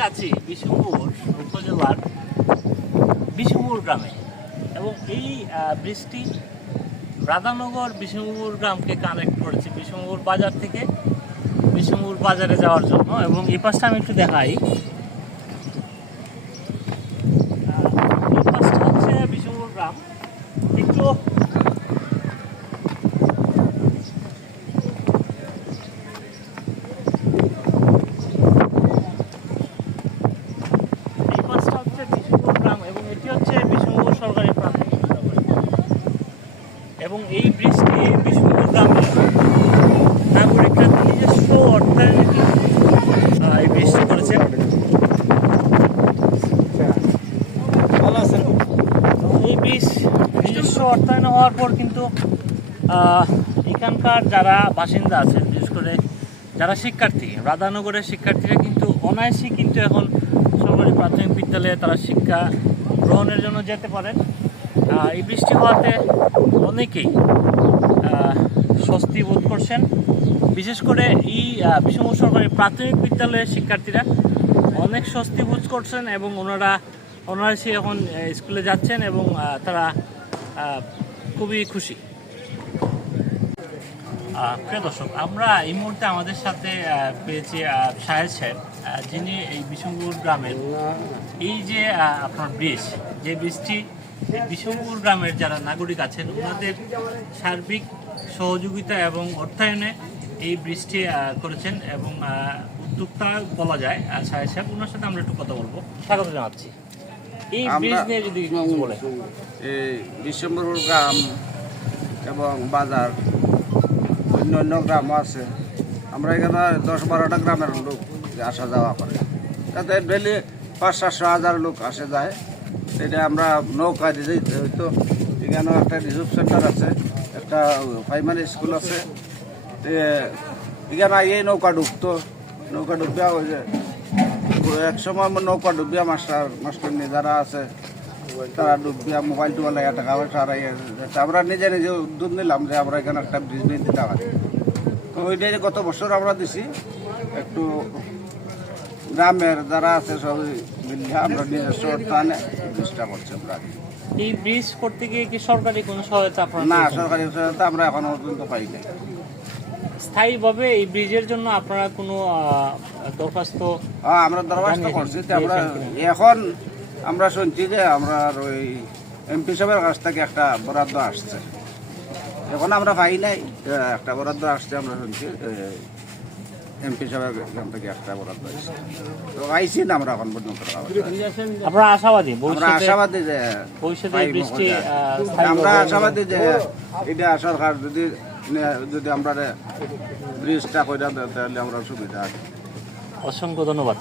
মুহূর্তে আছি বিশম্বর উপজেলার বিশম্বর গ্রামে এবং এই ব্রিজটি রাধানগর বিশম্বর গ্রামকে কানেক্ট করেছে বিশম্বর বাজার থেকে বিশম্বর বাজারে যাওয়ার জন্য। এবং এই পাশটা আমি একটু দেখাই, এই পাশটা হচ্ছে বিশম্বর গ্রাম। একটু সরকারি প্রাথমিক বিদ্যালয় এবং এই ব্রিজটি বিশম্বর গ্রামের নাগরিকরা নিজস্ব অর্থায়নে এই ব্রিজটি করেছেন। এই ব্রিজ নিজস্ব অর্থায়ন হওয়ার পর কিন্তু এখানকার যারা বাসিন্দা আছেন, বিশেষ করে যারা শিক্ষার্থী, রাধানগরের শিক্ষার্থীরা কিন্তু অনায়াসেই কিন্তু এখন সরকারি প্রাথমিক বিদ্যালয়ে তারা শিক্ষা গ্রহণের জন্য যেতে পারেন। এই বৃষ্টি হওয়াতে অনেকেই স্বস্তি বোধ করছেন, বিশেষ করে এই বিশম্বর সরকারি প্রাথমিক বিদ্যালয়ের শিক্ষার্থীরা অনেক স্বস্তি বোধ করছেন এবং ওনারা অনায়াসেই এখন স্কুলে যাচ্ছেন এবং তারা খুবই খুশি। প্রিয় দর্শক, আমরা এই মুহূর্তে আমাদের সাথে পেয়েছি শাহেদ সাহেব, যিনি এই বিশম্বর গ্রামের এই যে আপনার ব্রিজ, যে ব্রিজটি বিশম্বর গ্রামের যারা নাগরিক আছেন ওনাদের সার্বিক সহযোগিতা এবং অর্থায়নে এই ব্রিজটি করেছেন এবং উদ্যোক্তা বলা যায় শাহেদ সাহেব। ওনার সাথে আমরা একটু কথা বলবো। স্বাগত জানাচ্ছি। এই ব্রিজ নিয়ে যদি কিছু বলে। এই বিশম্বর গ্রাম এবং বাজার অন্য অন্য গ্রামও আছে। আমরা এখানে 10-12টা গ্রামের লোক আসা যাওয়া করে, তাতে ডেলি 500-700 লোক আসে যায়। এটা আমরা নৌকা দিয়ে হয়তো এখানেও একটা রিসোর্স সেন্টার আছে, একটা প্রাইমারি স্কুল আছে। এখানে এই নৌকা ডুবতে ওই যে এক সময় নৌকা ডুবিয়া মাস্টার যারা আছে তারা ডুবিয়া মোবাইল টোবাইল টাকা পয়সা আমরা নিজে নিজে উদ্যোগ নিলাম যে আমরা এখানে একটা ব্রিজ নিয়ে দিতে পারি। তো ওইটাই গত বছর আমরা দিছি। একটু গ্রামের যারা আছে সবই মিলিয়ে আমরা নিজস্ব অর্থায়নে ব্রিজটা করছি। আমরা এই ব্রিজ করতে গিয়ে কি সরকারি কোনো সহায়তা? না, সরকারি সহায়তা আমরা এখনো পর্যন্ত পাই নাই। স্থায়ীভাবে এই ব্রিজের জন্য আপনারা কোনো দরখাস্ত? আমরা দরখাস্ত করছি। আমরা এখন আমরা শুনছি যে আমরা ওই এমপি সাহেবের কাছ থেকে একটা বরাদ্দ আসছে, এখন আমরা পাই নাই। একটা বরাদ্দ আসছে আমরা শুনছি, এমপি সাহেবের এখান থেকে একটা বরাদ্দ আসছে। তো আইসি না আমরা এখন পর্যন্ত। আমরা আশাবাদী যে এটা সরকার যদি আমরা ব্রিজটা করে দেয় তাহলে আমরা সুবিধা আছে। অসংখ্য ধন্যবাদ।